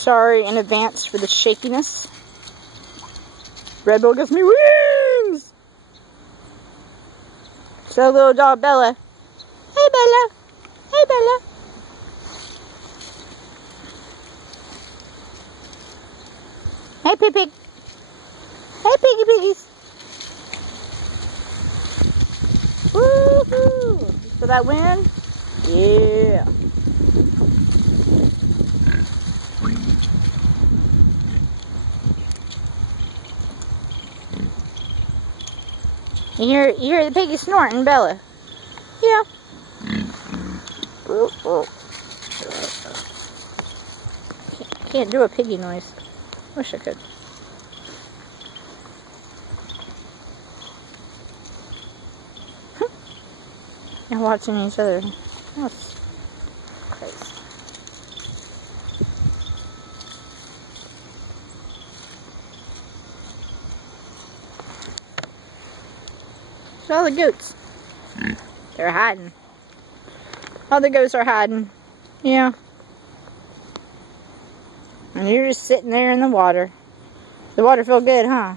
Sorry in advance for the shakiness. Red Bull gives me wings! So little dog Bella. Hey Bella! Hey Bella! Hey Pig Pig! Hey Piggy Piggies! Woohoo! For that win? Yeah! You hear the piggy snorting, Bella? Yeah. Can't do a piggy noise. Wish I could. They're watching each other. That's crazy. All the goats. They're hiding. All the goats are hiding. Yeah. And you're just sitting there in the water. The water feel good, huh?